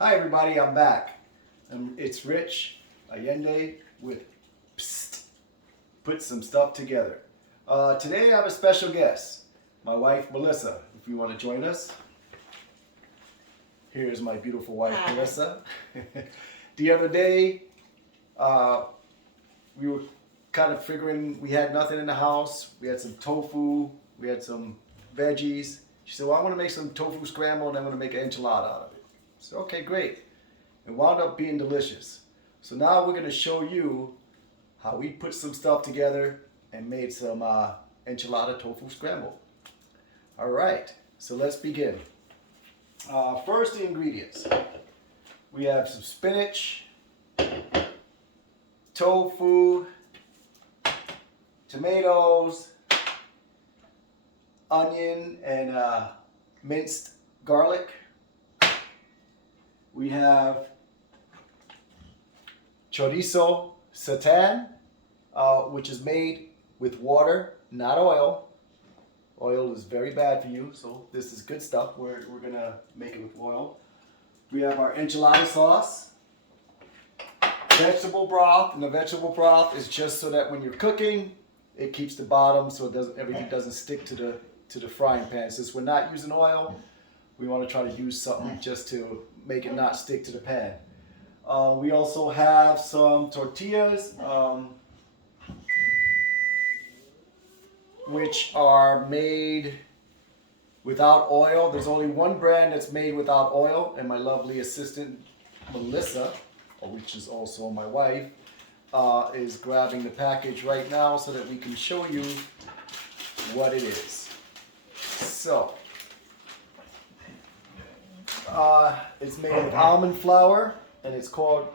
Hi everybody, I'm back. It's Rich Allende with P.S.S.T. Put some stuff together. Today I have a special guest, my wife Melissa. If you want to join us. Here's my beautiful wife Melissa. The other day we were kind of figuring we had nothing in the house. We had some tofu, we had some veggies. She said, well, I want to make some tofu scramble and I'm going to make an enchilada out of it. I said, okay, great. It wound up being delicious. So now we're going to show you how we put some stuff together and made some enchilada tofu scramble. All right, so let's begin. First, the ingredients. We have some spinach, tofu, tomatoes, onion, and minced garlic. We have chorizo seitan, which is made with water, not oil. Oil is very bad for you, so this is good stuff. We're going to make it with oil. We have our enchilada sauce, vegetable broth, and the vegetable broth is just so that when you're cooking, it keeps the bottom so everything doesn't stick to the frying pan. Since we're not using oil, we want to try to use something just to make it not stick to the pan. We also have some tortillas, which are made without oil. There's only one brand that's made without oil, and my lovely assistant, Melissa, which is also my wife, is grabbing the package right now so that we can show you what it is. So, it's made with almond flour, and it's called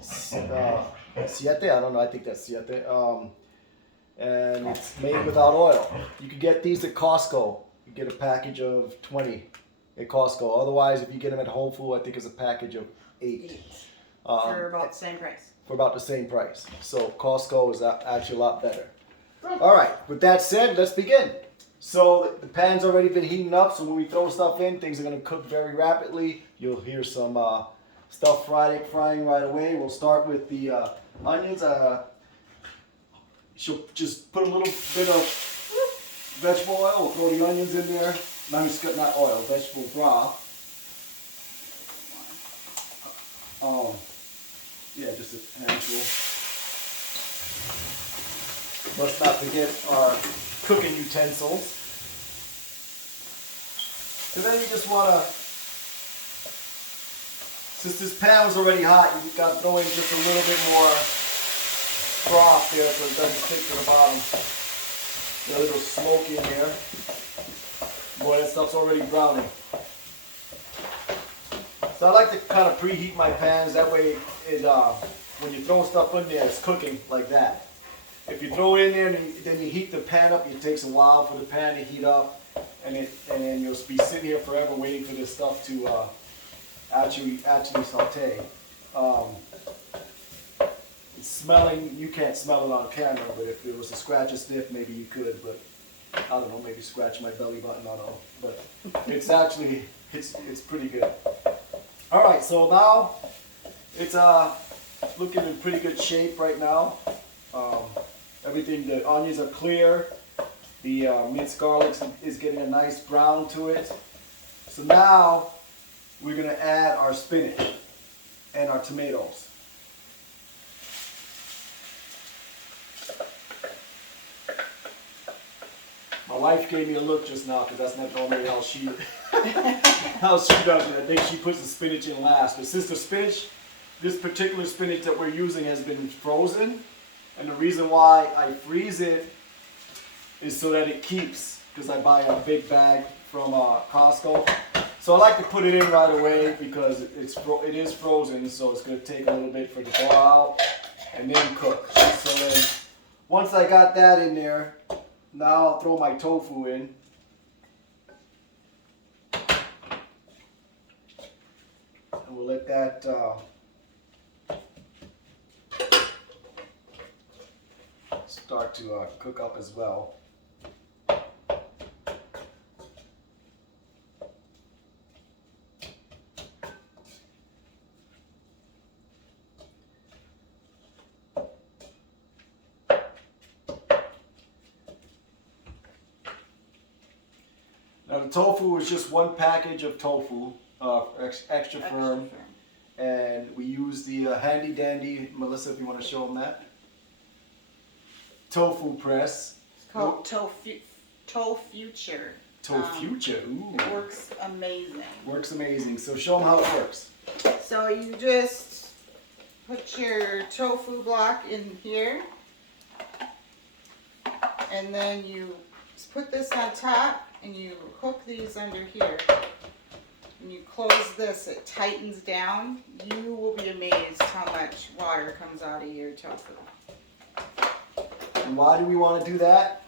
Siete. I don't know. I think that's Siete. And it's made without oil. You can get these at Costco. You get a package of 20 at Costco. Otherwise, if you get them at Whole Foods, I think it's a package of 8. For about the same price. For about the same price. So Costco is actually a lot better. All right. With that said, let's begin. So the pan's already been heating up, so when we throw stuff in, things are going to cook very rapidly. You'll hear some stuff frying right away. We'll start with the onions. She'll just put a little bit of vegetable oil. We'll throw the onions in there. Not oil, vegetable broth. Yeah, just a handful. Let's not forget our cooking utensils. And then you just want to, since this pan was already hot, you got to throw in just a little bit more broth there so it doesn't stick to the bottom. Get a little smoke in there. Boy, that stuff's already browning. So I like to kind of preheat my pans. That way, when you throw stuff in there, it's cooking like that. If you throw it in there and then you heat the pan up, it takes a while for the pan to heat up, and then you'll be sitting here forever waiting for this stuff to actually saute. It's smelling. You can't smell it on camera, but if it was a scratch or sniff, maybe you could. But I don't know. Maybe scratch my belly button. I don't know. But it's actually it's pretty good. All right. So now it's looking in pretty good shape right now. Everything, the onions are clear. The minced garlic is getting a nice brown to it. So now we're going to add our spinach and our tomatoes. My wife gave me a look just now because that's not normally how she does it. I think she puts the spinach in last. But since the spinach, this particular spinach that we're using has been frozen, and the reason why I freeze it is so that it keeps, because I buy a big bag from Costco. So I like to put it in right away because it is frozen, so it's going to take a little bit for it to thaw out and then cook. So then once I got that in there, now I'll throw my tofu in. And we'll let that start to cook up as well. the tofu is just one package of tofu, extra firm. And we use the handy dandy, Melissa, if you want to show them that, tofu press. It's called Tofuture. Tofuture, ooh. It works amazing. Works amazing. So show them how it works. So you just put your tofu block in here. And then you put this on top and you hook these under here. When you close this, it tightens down. You will be amazed how much water comes out of your tofu. And why do we want to do that?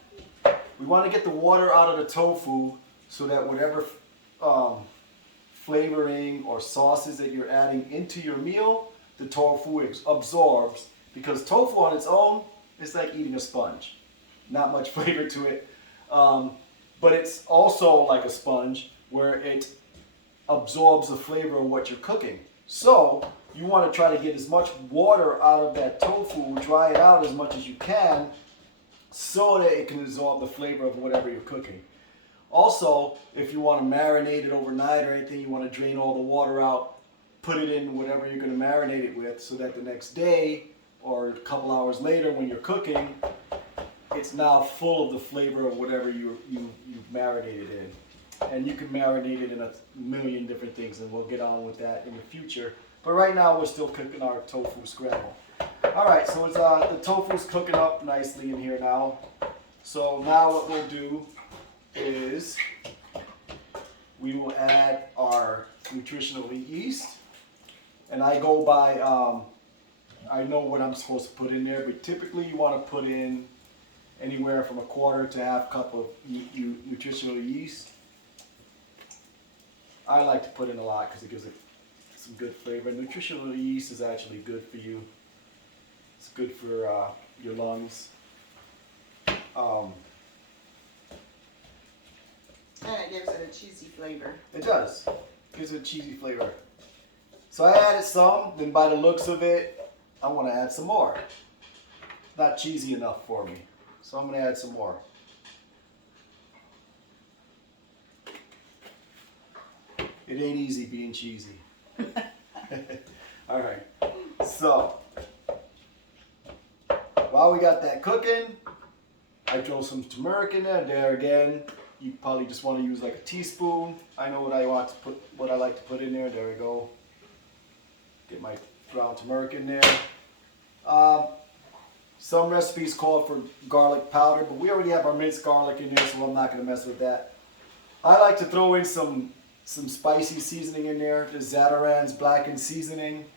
We want to get the water out of the tofu so that whatever flavoring or sauces that you're adding into your meal, the tofu absorbs. Because tofu on its own, it's like eating a sponge. Not much flavor to it. But it's also like a sponge where it absorbs the flavor of what you're cooking. So you want to try to get as much water out of that tofu, dry it out as much as you can, so that it can absorb the flavor of whatever you're cooking. Also, if you want to marinate it overnight or anything, you want to drain all the water out, put it in whatever you're going to marinate it with, so that the next day or a couple hours later when you're cooking, it's now full of the flavor of whatever you've marinated in. And you can marinate it in a million different things, and we'll get on with that in the future. But right now, we're still cooking our tofu scramble. All right, so it's, the tofu's cooking up nicely in here now. So now what we'll do is we will add our nutritional yeast. And I go by, I know what I'm supposed to put in there, but typically you want to put in anywhere from 1/4 to 1/2 cup of nutritional yeast. I like to put in a lot because it gives it some good flavor. Nutritional yeast is actually good for you. It's good for your lungs. And it gives it a cheesy flavor. It does. It gives it a cheesy flavor. So I added some, then by the looks of it, I want to add some more. Not cheesy enough for me. So I'm going to add some more. It ain't easy being cheesy. All right. So, while we got that cooking, I throw some turmeric in there. There again, you probably just want to use like a teaspoon. I know what I want to put, what I like to put in there. There we go. Get my ground turmeric in there. Some recipes call for garlic powder, but we already have our minced garlic in there, so I'm not going to mess with that. I like to throw in some spicy seasoning in there. The Zatarain's blackened seasoning.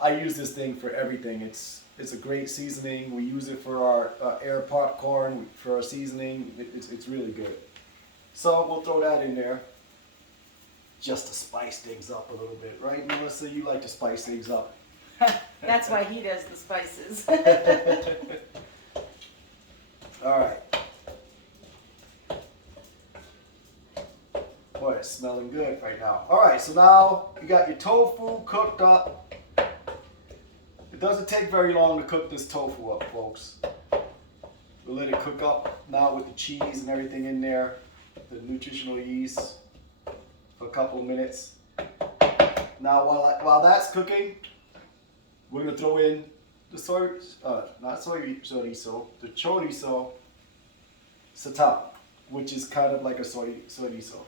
I use this thing for everything. It's a great seasoning. We use it for our air popcorn, for our seasoning. It's really good. So we'll throw that in there just to spice things up a little bit. Right, Melissa? You like to spice things up. That's why he does the spices. All right. Boy, it's smelling good right now. All right, so now you got your tofu cooked up. It doesn't take very long to cook this tofu up, folks. We'll let it cook up now with the cheese and everything in there, the nutritional yeast, for a couple of minutes. Now, while that's cooking, we're gonna throw in the the chorizo satan, which is kind of like a chorizo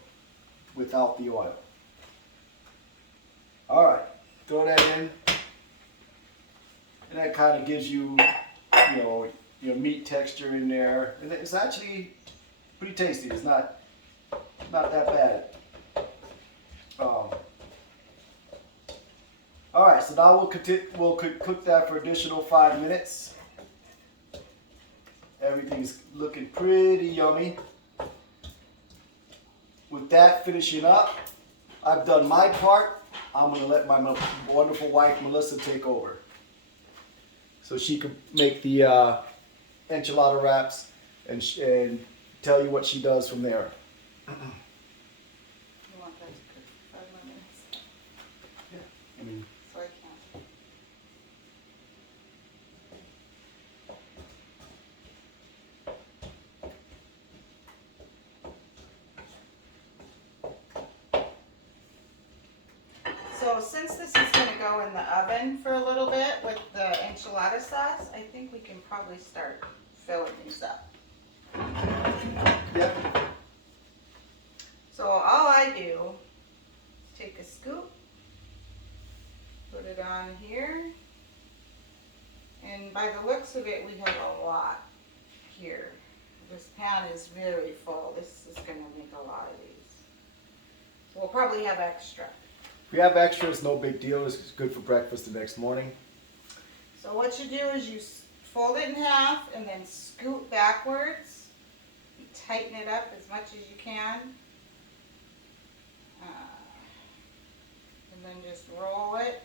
without the oil. All right, throw that in, and that kind of gives you, your meat texture in there, and it's actually pretty tasty. It's not that bad. All right, so now we'll cook that for additional 5 minutes. Everything's looking pretty yummy. With that finishing up, I've done my part. I'm going to let my wonderful wife, Melissa, take over. So she can make the enchilada wraps and tell you what she does from there. You want that to cook 5 more minutes? Yeah, I mean, So I can't. So since this is gonna go in the oven for a little bit with the enchilada sauce, I think we can probably start filling these up. Yep. So all I do is take a scoop, put it on here, and by the looks of it, we have a lot here. This pan is very full. This is gonna make a lot of these. We'll probably have extra. If you have extra, it's no big deal. It's good for breakfast the next morning. So what you do is you fold it in half and then scoot backwards. You tighten it up as much as you can. And then just roll it.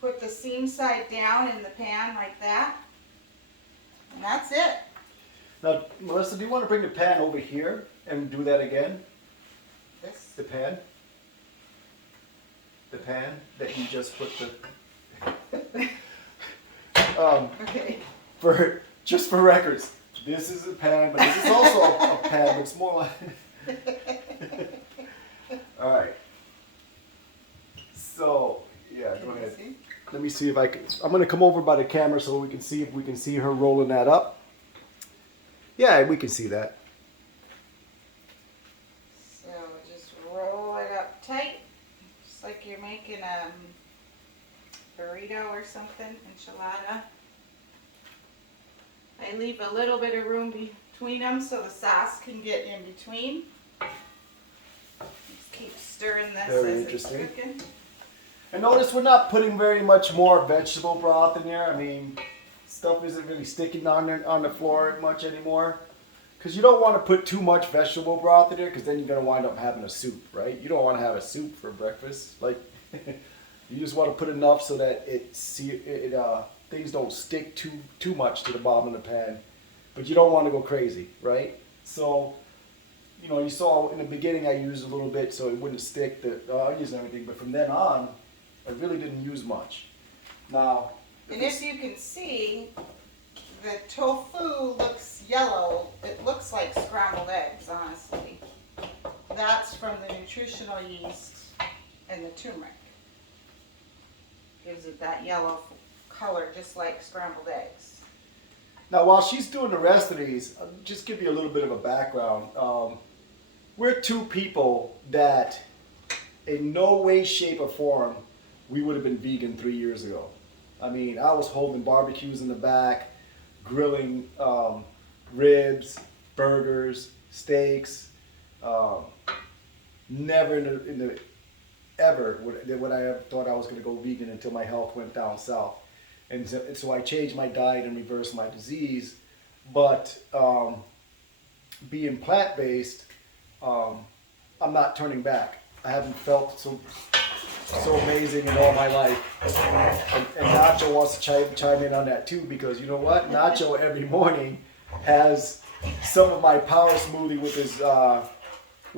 Put the seam side down in the pan like that. And that's it. Now, Melissa, do you want to bring the pan over here and do that again? This. The pan? The pan that you just put the... Okay. Just for records, this is a pan, but this is also a pan, but it's more like... Alright. So, yeah, go ahead. Let me see if I can... I'm going to come over by the camera so we can see if we can see her rolling that up. Yeah, we can see that. So just roll it up tight, just like you're making a burrito or something, enchilada. I leave a little bit of room between them so the sauce can get in between. Just keep stirring this Very as interesting. it's cooking. And notice we're not putting very much more vegetable broth in there. I mean, stuff isn't really sticking on the floor much anymore. Because you don't want to put too much vegetable broth in there, because then you're going to wind up having a soup, right? You don't want to have a soup for breakfast. Like, you just want to put enough so that things don't stick too much to the bottom of the pan. But you don't want to go crazy, right? So, you know, you saw in the beginning I used a little bit so it wouldn't stick the onions and everything. But from then on, I really didn't use much. Now, And if you can see, the tofu looks yellow. It looks like scrambled eggs, honestly. That's from the nutritional yeast and the turmeric. Gives it that yellow color, just like scrambled eggs. Now, while she's doing the rest of these, I'll just give you a little bit of a background. We're two people that, in no way, shape, or form, we would have been vegan 3 years ago. I mean, I was holding barbecues in the back, grilling ribs, burgers, steaks. Never ever would I have thought I was going to go vegan until my health went down south. And so I changed my diet and reversed my disease. But being plant-based, I'm not turning back. I haven't felt so amazing in all my life. And Nacho wants to chime in on that too, because you know what? Nacho every morning has some of my power smoothie with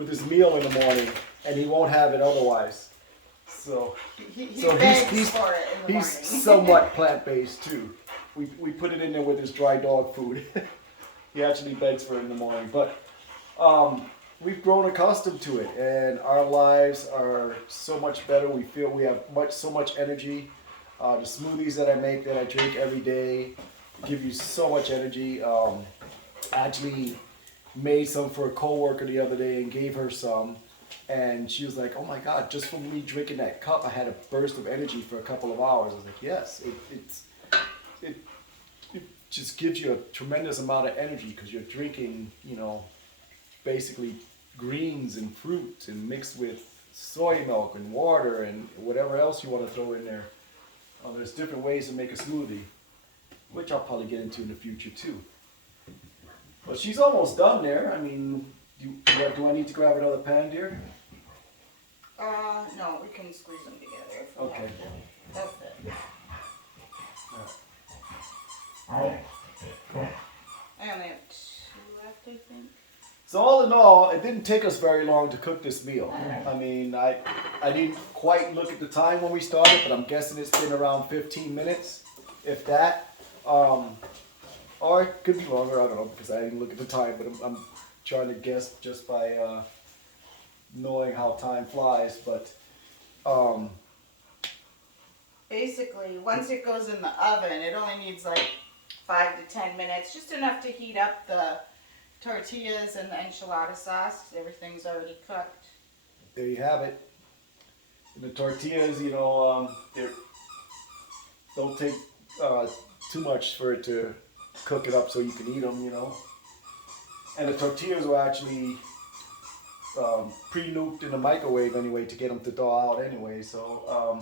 his meal in the morning, and he won't have it otherwise. So He so begs he's for it in the morning. somewhat plant-based too. We put it in there with his dry dog food. He actually begs for it in the morning, but we've grown accustomed to it, and our lives are so much better. We feel we have so much energy. The smoothies that I make, that I drink every day, give you so much energy. I actually made some for a coworker the other day and gave her some, and she was like, "Oh my God, just from me drinking that cup, I had a burst of energy for a couple of hours." I was like, "Yes, it just gives you a tremendous amount of energy because you're drinking, you know, basically greens and fruits and mixed with soy milk and water and whatever else you want to throw in there. There's different ways to make a smoothie, which I'll probably get into in the future too. But she's almost done there. I mean, do I need to grab another pan, dear? No, we can squeeze them together if we Okay. have to. That's it. I only have 2 left, I think. So all in all, it didn't take us very long to cook this meal. I mean, I didn't quite look at the time when we started, but I'm guessing it's been around 15 minutes, if that. Or it could be longer, I don't know, because I didn't look at the time, but I'm trying to guess just by knowing how time flies. But Basically, once it goes in the oven, it only needs like 5 to 10 minutes, just enough to heat up the tortillas and the enchilada sauce, 'cause everything's already cooked. There you have it. And the tortillas, they don't take too much for it to cook it up so you can eat them, And the tortillas were actually pre-nuked in the microwave anyway to get them to thaw out anyway. So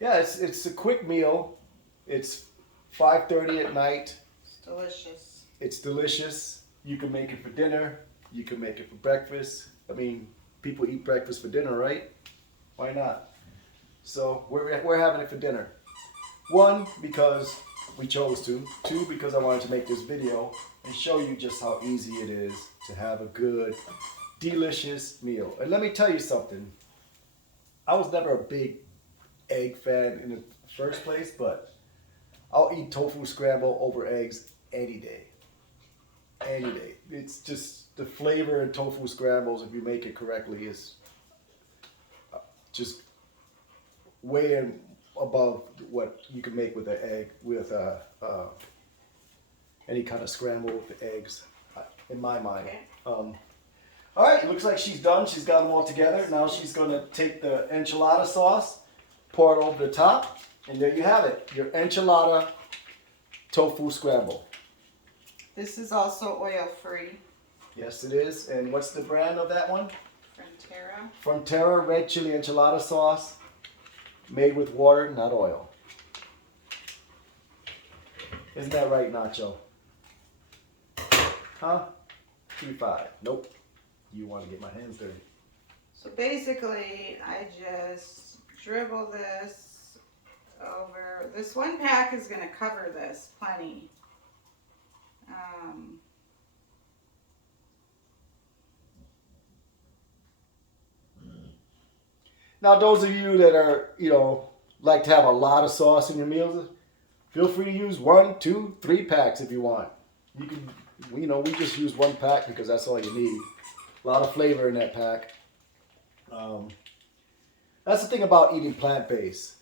yeah, it's a quick meal. It's 5:30 at night. It's delicious. It's delicious. You can make it for dinner. You can make it for breakfast. I mean, people eat breakfast for dinner, right? Why not? So we're having it for dinner. 1, because we chose to. 2, because I wanted to make this video and show you just how easy it is to have a good, delicious meal. And let me tell you something. I was never a big egg fan in the first place, but I'll eat tofu scramble over eggs any day. Any day. It's just the flavor in tofu scrambles, if you make it correctly, is just way above what you can make with an egg, with any kind of scramble with the eggs, in my mind. Okay. All right, it looks like she's done. She's got them all together. Now she's going to take the enchilada sauce, pour it over the top, and there you have it, your enchilada tofu scramble. This is also oil-free. Yes, it is. And what's the brand of that one? Frontera. Frontera red chili enchilada sauce, made with water, not oil. Isn't that right, Nacho? Huh? 2-5. Nope. You want to get my hands dirty. So basically, I just dribble this over. This one pack is going to cover this plenty. Now, those of you that are, like to have a lot of sauce in your meals, feel free to use 1, 2, 3 packs if you want. You can, we just use 1 pack because that's all you need. A lot of flavor in that pack. That's the thing about eating plant-based.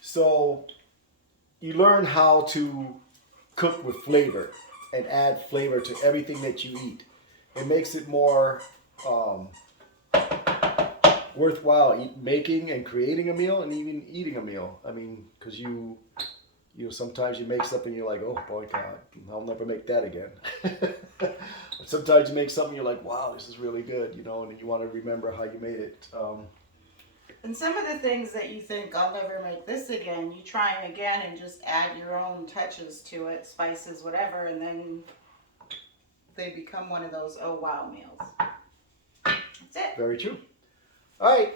So you learn how to cook with flavor and add flavor to everything that you eat. It makes it more worthwhile making and creating a meal and even eating a meal. I mean, because sometimes you make something and you're like, oh boy, God, I'll never make that again. Sometimes you make something you're like, wow, this is really good, and you want to remember how you made it. And some of the things that you think, I'll never make this again, you try them again and just add your own touches to it, spices, whatever, and then they become one of those oh wow meals. That's it. Very true. All right.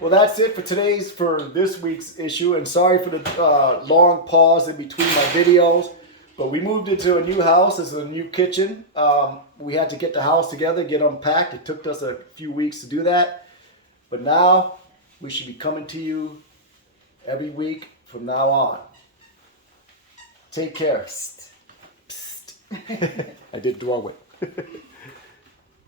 Well, that's it for this week's issue. And sorry for the long pause in between my videos. But we moved into a new house. This is a new kitchen. We had to get the house together, get unpacked. It took us a few weeks to do that. But now we should be coming to you every week from now on. Take care. Psst. Psst. I did the wrong way.